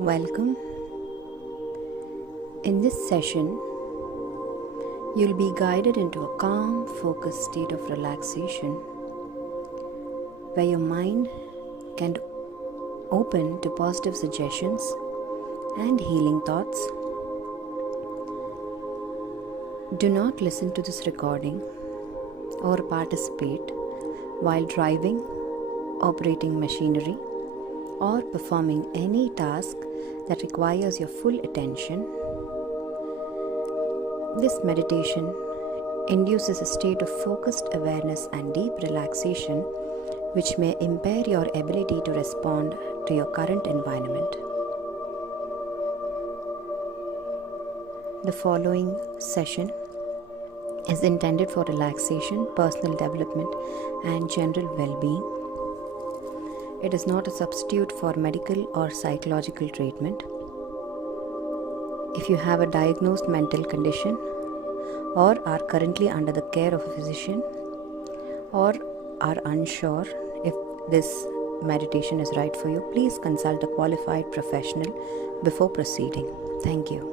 Welcome. In this session, you'll be guided into a calm, focused state of relaxation where your mind can open to positive suggestions and healing thoughts. Do not listen to this recording or participate while driving, operating machinery, or performing any task that requires your full attention. This meditation induces a state of focused awareness and deep relaxation, which may impair your ability to respond to your current environment. The following session is intended for relaxation, personal development, and general well-being. It is not a substitute for medical or psychological treatment. If you have a diagnosed mental condition or are currently under the care of a physician or are unsure if this meditation is right for you, please consult a qualified professional before proceeding. Thank you.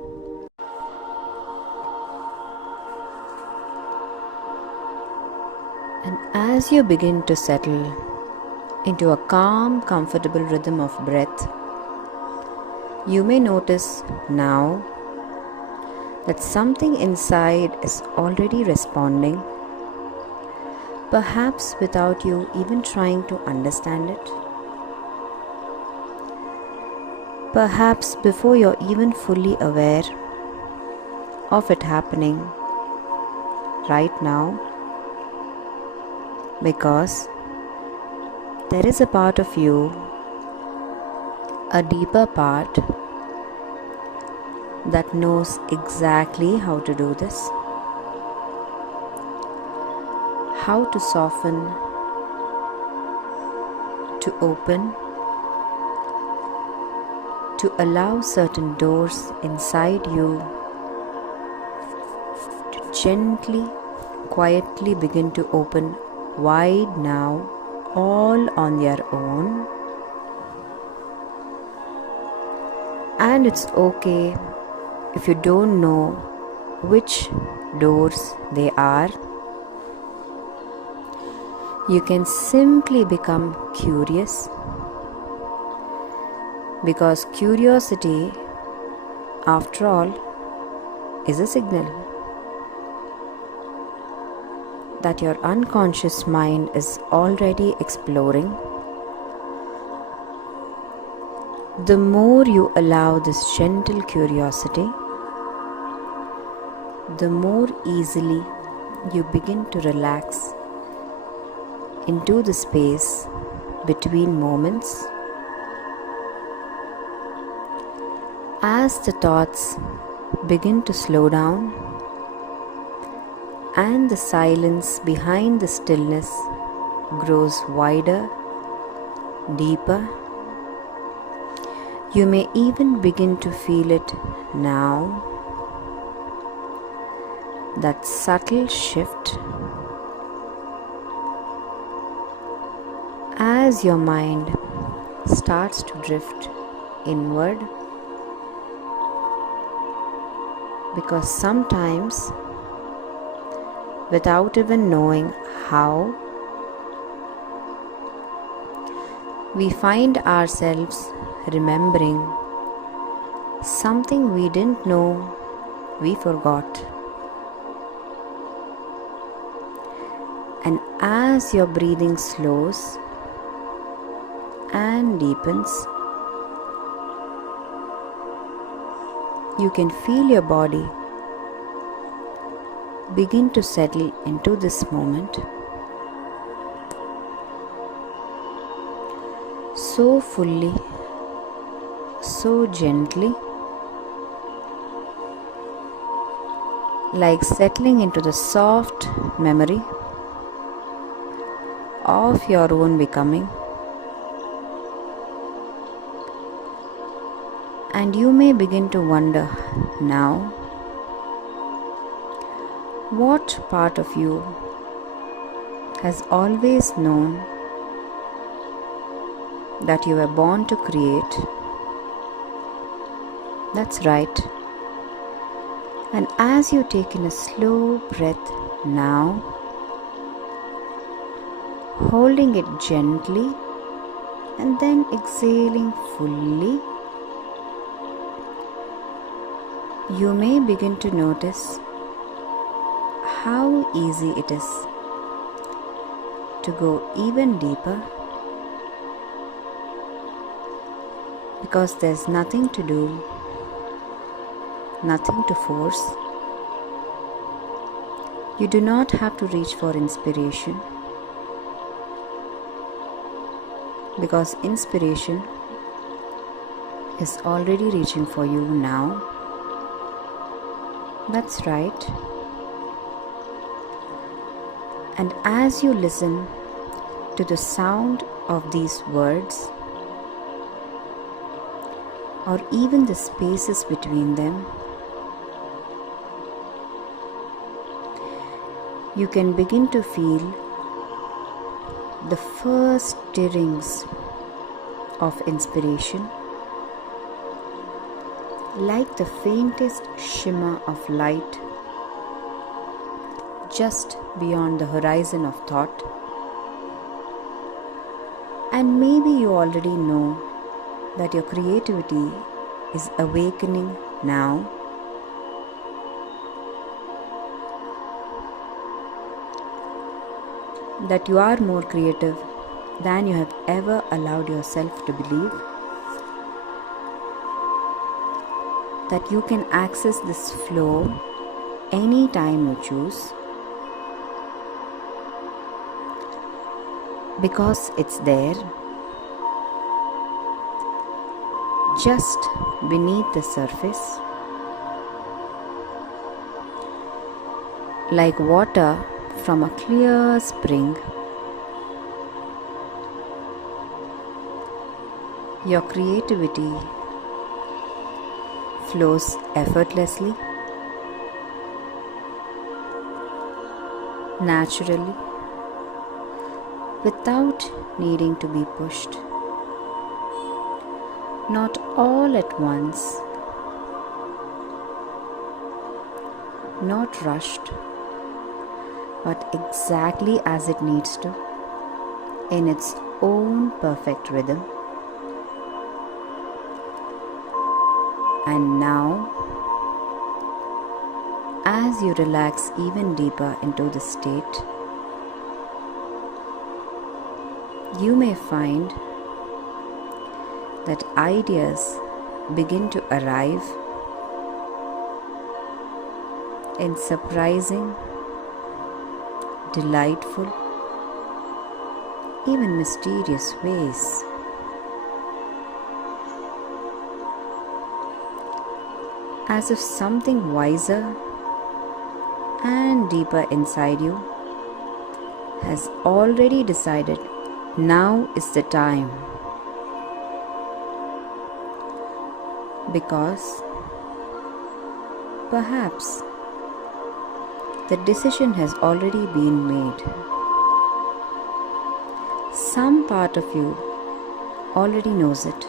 And as you begin to settle into a calm, comfortable rhythm of breath, you may notice now that something inside is already responding, perhaps without you even trying to understand it. Perhaps before you're even fully aware of it happening right now, because there is a part of you, a deeper part, that knows exactly how to do this, how to soften, to open, to allow certain doors inside you to gently, quietly begin to open wide now, all on their own. And it's okay if you don't know which doors they are. You can simply become curious, because curiosity, after all, is a signal that your unconscious mind is already exploring. The more you allow this gentle curiosity, the more easily you begin to relax into the space between moments. As the thoughts begin to slow down and the silence behind the stillness grows wider, deeper, you may even begin to feel it now, that subtle shift as your mind starts to drift inward, because sometimes, without even knowing how, we find ourselves remembering something we didn't know we forgot. And as your breathing slows and deepens, you can feel your body begin to settle into this moment, so fully, so gently, like settling into the soft memory of your own becoming. And you may begin to wonder now, what part of you has always known that you were born to create That's right. And as you take in a slow breath now, holding it gently and then exhaling fully, you may begin to notice how easy it is to go even deeper, because there's nothing to do, nothing to force. You do not have to reach for inspiration, because inspiration is already reaching for you now. That's right. And as you listen to the sound of these words, or even the spaces between them, you can begin to feel the first stirrings of inspiration, like the faintest shimmer of light just beyond the horizon of thought. And maybe you already know that your creativity is awakening now. That you are more creative than you have ever allowed yourself to believe. That you can access this flow anytime you choose, because it's there, just beneath the surface, like water from a clear spring. Your creativity flows effortlessly, naturally, without needing to be pushed. Not all at once, not rushed, but exactly as it needs to, in its own perfect rhythm. And now, as you relax even deeper into the state, you may find that ideas begin to arrive in surprising, delightful, even mysterious ways. As if something wiser and deeper inside you has already decided now is the time. Because perhaps the decision has already been made. Some part of you already knows it.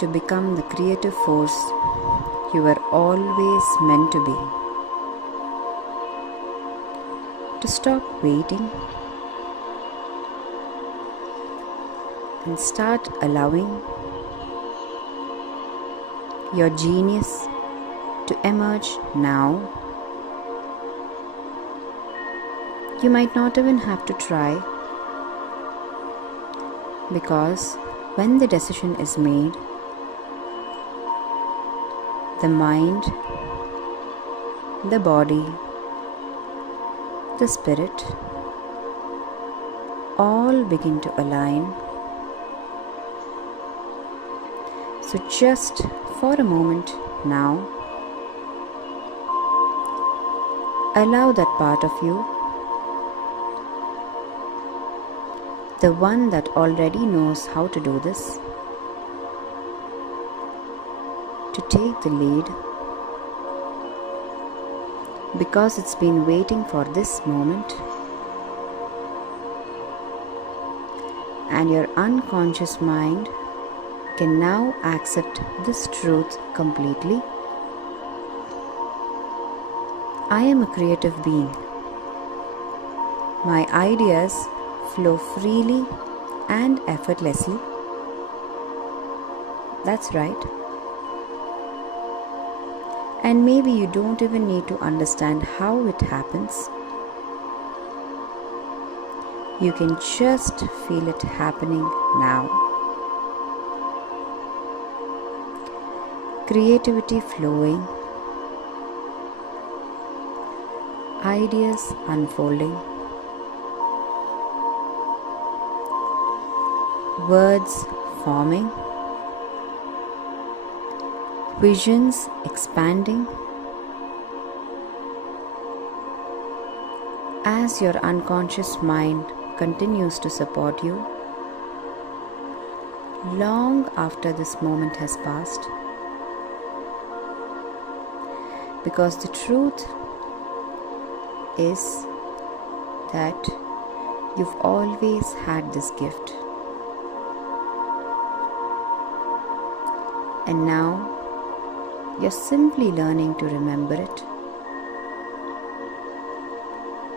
To become the creative force you were always meant to be. To stop waiting and start allowing your genius to emerge now. You might not even have to try, because when the decision is made, the mind, the body, the spirit all begin to align. So just for a moment now, allow that part of you, the one that already knows how to do this, to take the lead, because it's been waiting for this moment. And your unconscious mind can now accept this truth completely. I am a creative being. My ideas flow freely and effortlessly. That's right. And maybe you don't even need to understand how it happens. You can just feel it happening now. Creativity flowing, ideas unfolding, words forming, visions expanding. As your unconscious mind continues to support you, long after this moment has passed, because the truth is that you've always had this gift, and now you're simply learning to remember it.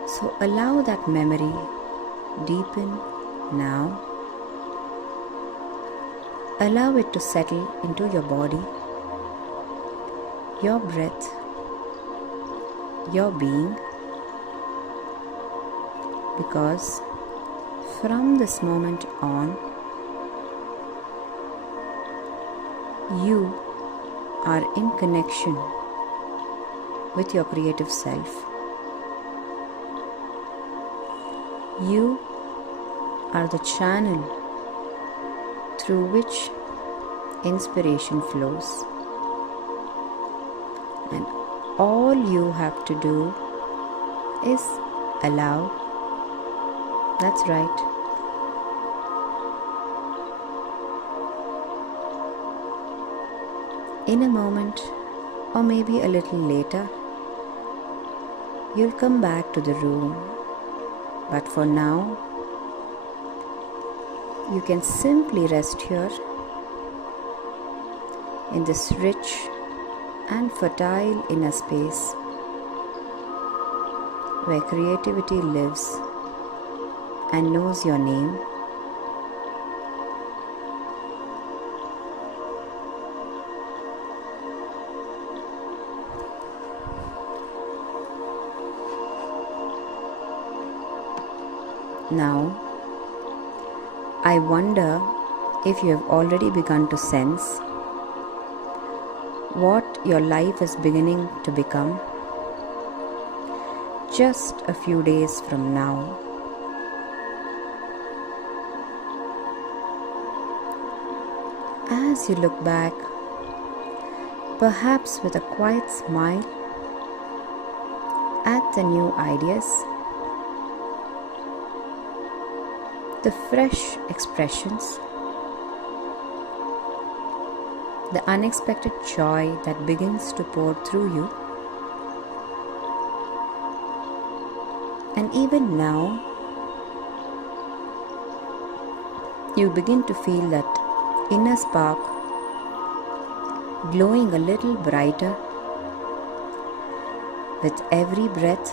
So allow that memory deepen now. Allow it to settle into your body, your breath, your being, because from this moment on, you are in connection with your creative self. You are the channel through which inspiration flows, and all you have to do is allow. That's right. In a moment, or maybe a little later, you'll come back to the room. But for now, you can simply rest here in this rich and fertile inner space where creativity lives and knows your name. Now, I wonder if you have already begun to sense what your life is beginning to become just a few days from now. As you look back, perhaps with a quiet smile at the new ideas, the fresh expressions, the unexpected joy that begins to pour through you. And even now, you begin to feel that inner spark glowing a little brighter with every breath,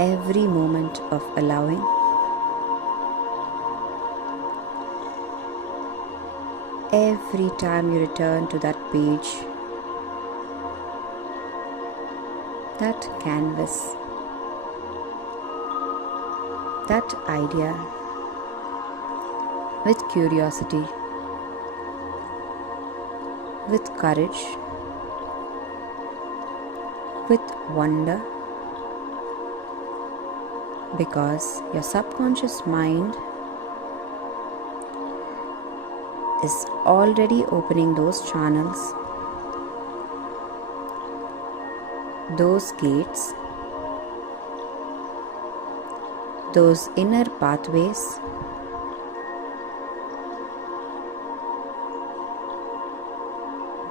every moment of allowing. Every time you return to that page, that canvas, that idea, with curiosity, with courage, with wonder, because your subconscious mind is already opening those channels, those gates, those inner pathways,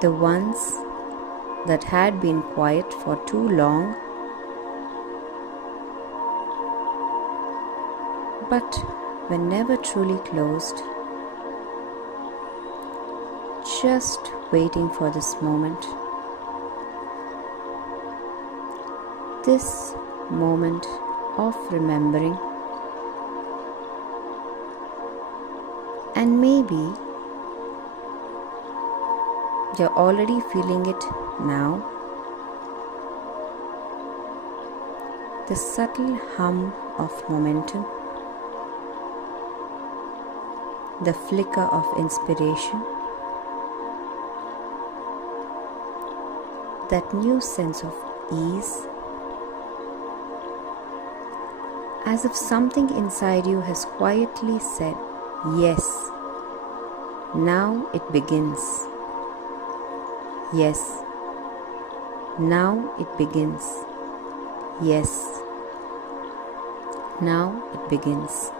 the ones that had been quiet for too long but were never truly closed, just waiting for this moment. This moment of remembering, and maybe you're already feeling it now, the subtle hum of momentum, the flicker of inspiration, that new sense of ease, as if something inside you has quietly said, yes, now it begins. Yes, now it begins. Yes, now it begins.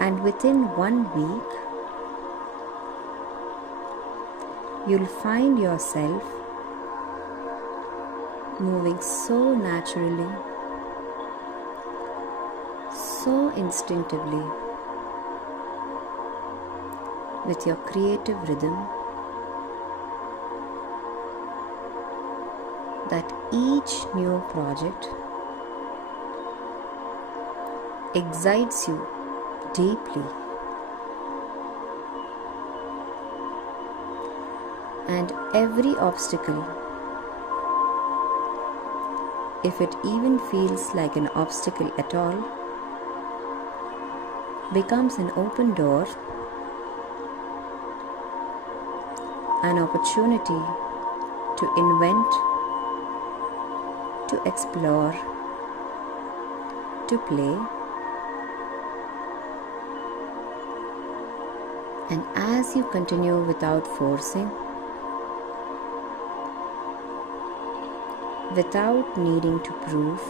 And within 1 week, you'll find yourself moving so naturally, so instinctively, with your creative rhythm, that each new project excites you deeply, and every obstacle, if it even feels like an obstacle at all, becomes an open door, an opportunity to invent, to explore, to play. And as you continue without forcing, without needing to prove,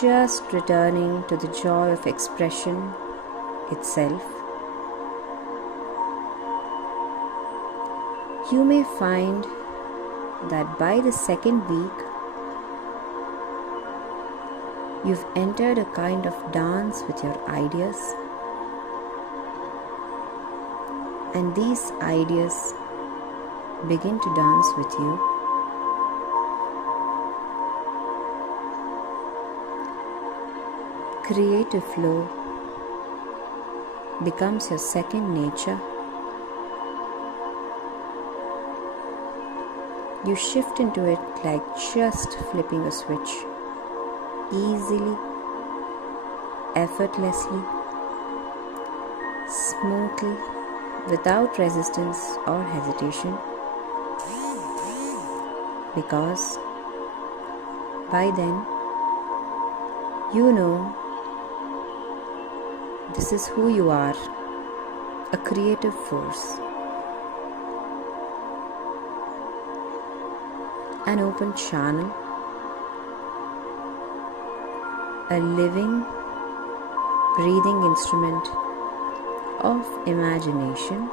just returning to the joy of expression itself, you may find that by the second week, you've entered a kind of dance with your ideas, and these ideas begin to dance with you. Creative flow becomes your second nature. You shift into it like just flipping a switch, easily, effortlessly, smoothly, without resistance or hesitation, because by then you know this is who you are, a creative force, an open channel, a living, breathing instrument of imagination.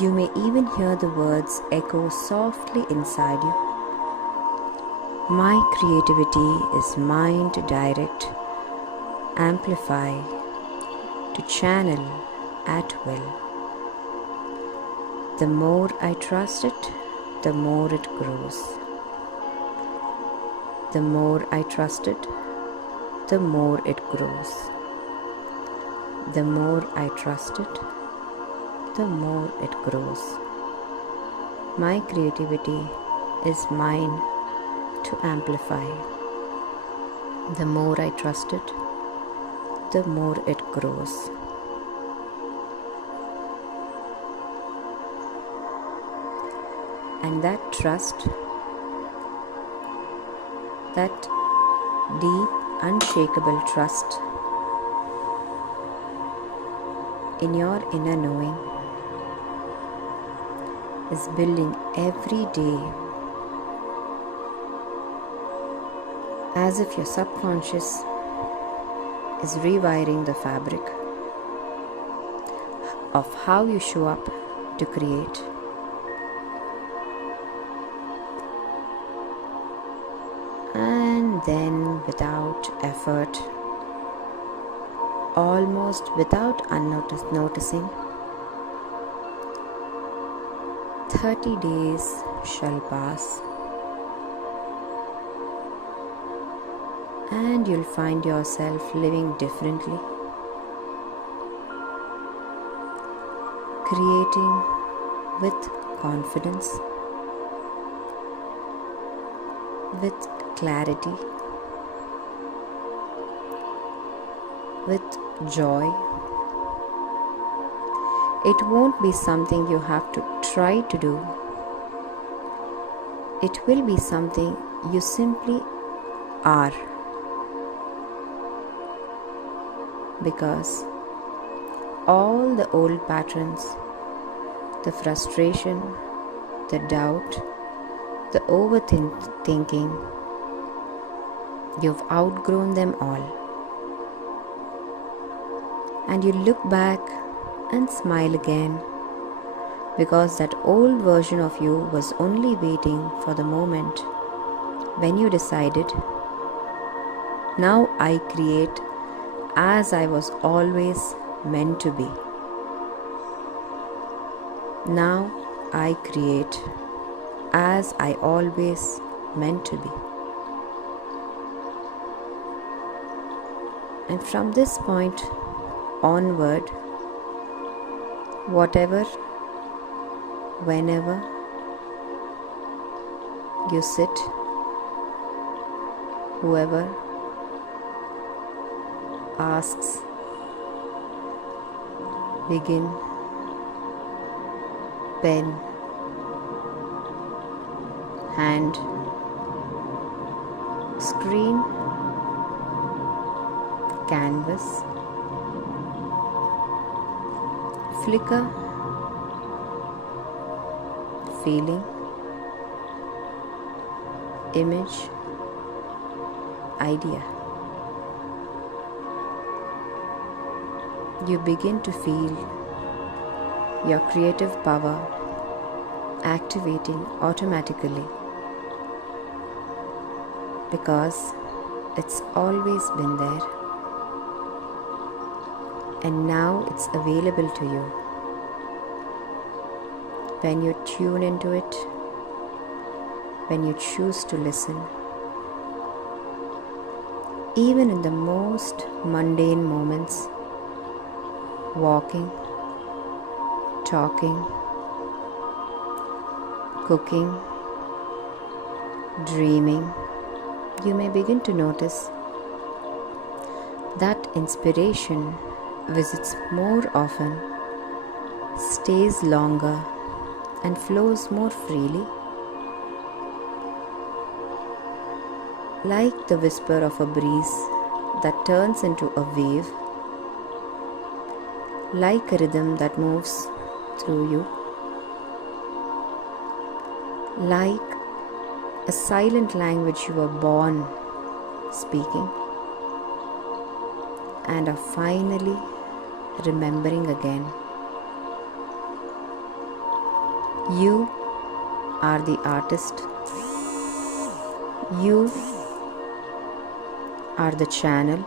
You may even hear the words echo softly inside you. My creativity is mine to direct, amplify, to channel at will. The more I trust it, the more it grows. The more I trust it, the more it grows. The more I trust it, the more it grows. My creativity is mine to amplify. The more I trust it, the more it grows. And that trust, that deep, unshakable trust in your inner knowing is building every day, as if your subconscious is rewiring the fabric of how you show up to create. And then, without effort, almost without noticing, 30 days shall pass, and you'll find yourself living differently, creating with confidence, with clarity, with joy. It won't be something you have to try to do. It will be something you simply are. Because all the old patterns, the frustration, the doubt, the overthinking, you've outgrown them all. And you look back and smile again, because that old version of you was only waiting for the moment when you decided, now I create as I was always meant to be. Now I create as I always meant to be. And from this point onward, whatever, whenever you sit, whoever asks, begin, pen, hand, screen, canvas, flicker, feeling, image, idea. You begin to feel your creative power activating automatically, because it's always been there, and now it's available to you. When you tune into it, when you choose to listen, even in the most mundane moments, walking, talking, cooking, dreaming, you may begin to notice that inspiration visits more often, stays longer, and flows more freely, like the whisper of a breeze that turns into a wave, like a rhythm that moves through you, like a silent language you were born speaking and are finally remembering again. You are the artist. You are the channel.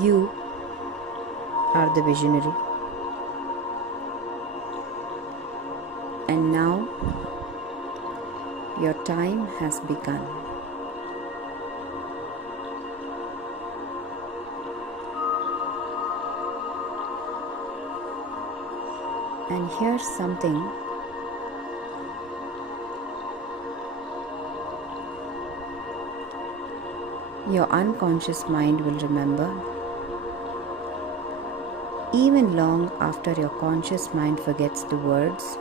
You are the visionary. And now your time has begun. And here's something your unconscious mind will remember even long after your conscious mind forgets the words.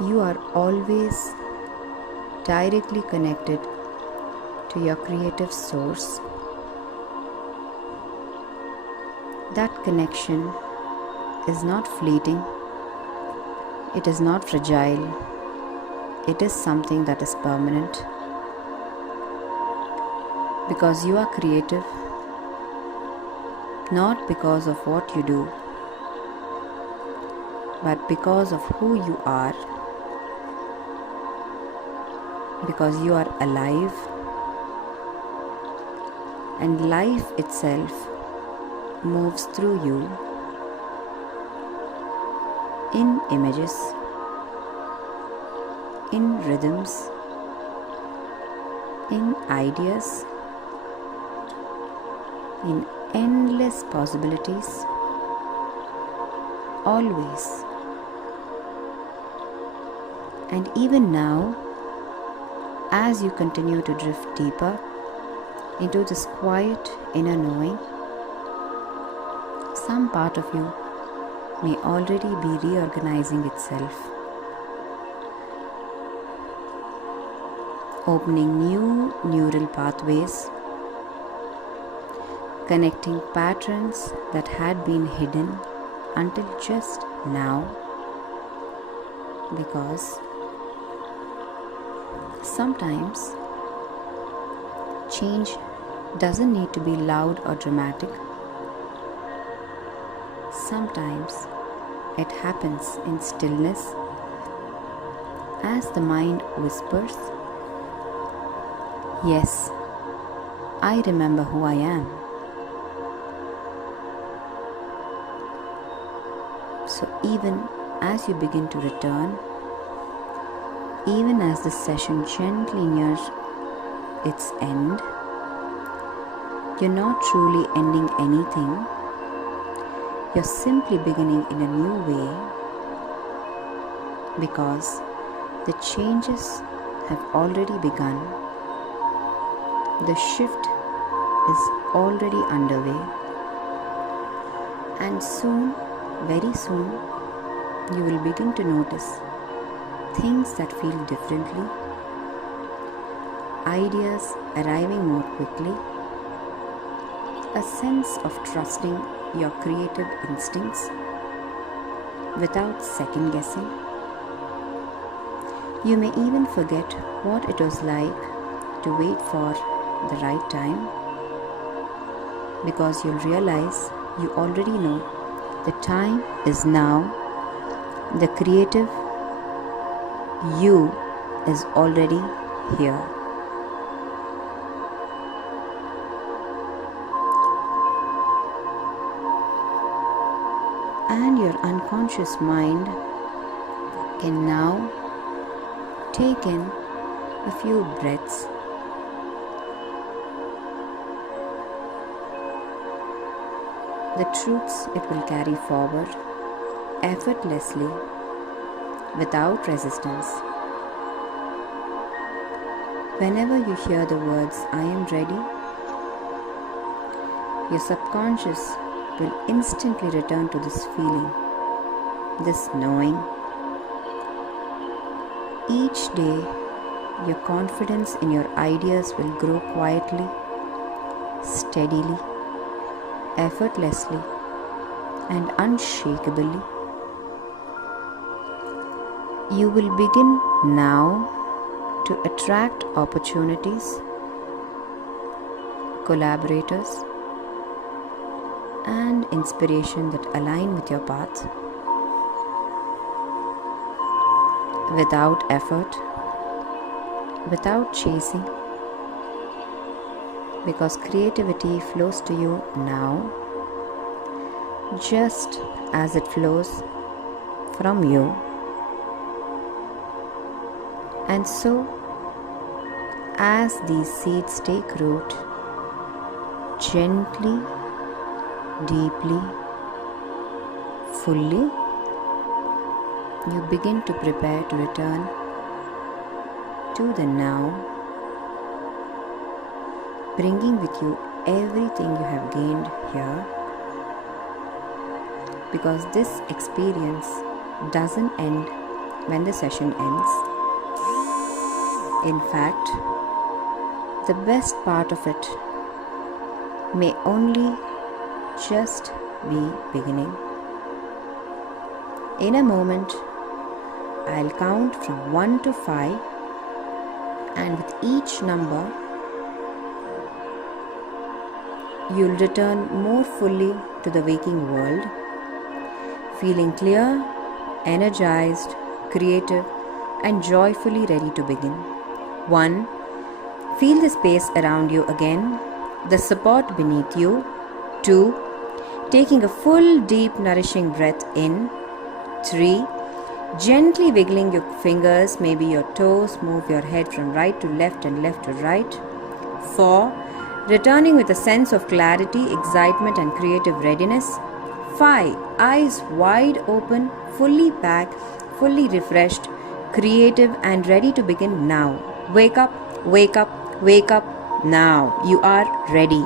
You are always directly connected to your creative source. That connection is not fleeting, it is not fragile, it is something that is permanent. Because you are creative, not because of what you do, but because of who you are. Because you are alive, and life itself moves through you in images, in rhythms, in ideas, in endless possibilities, always. And even now, as you continue to drift deeper into this quiet inner knowing, some part of you may already be reorganizing itself, opening new neural pathways, connecting patterns that had been hidden until just now. Because sometimes change doesn't need to be loud or dramatic. Sometimes it happens in stillness, as the mind whispers, "Yes, I remember who I am." So even as you begin to return, even as the session gently nears its end, you're not truly ending anything. You're simply beginning in a new way, because the changes have already begun. The shift is already underway, and soon, very soon, you will begin to notice things that feel differently, ideas arriving more quickly, a sense of trusting your creative instincts without second guessing. You may even forget what it was like to wait for the right time, because you'll realize you already know the time is now. The creative you is already here. And your unconscious mind can now take in a few breaths. The truths it will carry forward effortlessly, without resistance. Whenever you hear the words "I am ready," your subconscious will instantly return to this feeling, this knowing. Each day, your confidence in your ideas will grow quietly, steadily, effortlessly, and unshakably. You will begin now to attract opportunities, collaborators, and inspiration that align with your path, without effort, without chasing, because creativity flows to you now, just as it flows from you. And so, as these seeds take root, gently, deeply, fully, you begin to prepare to return to the now, bringing with you everything you have gained here, because this experience doesn't end when the session ends. In fact, the best part of it may only just be beginning. In a moment, I'll count from 1 to 5, and with each number, you'll return more fully to the waking world, feeling clear, energized, creative, and joyfully ready to begin. 1. Feel the space around you again, the support beneath you. 2. Taking a full, deep, nourishing breath in. 3. Gently wiggling your fingers, maybe your toes, move your head from right to left and left to right. 4. Returning with a sense of clarity, excitement, and creative readiness. 5. Eyes wide open, fully back, fully refreshed, creative, and ready to begin now. Wake up, wake up, wake up now. You are ready.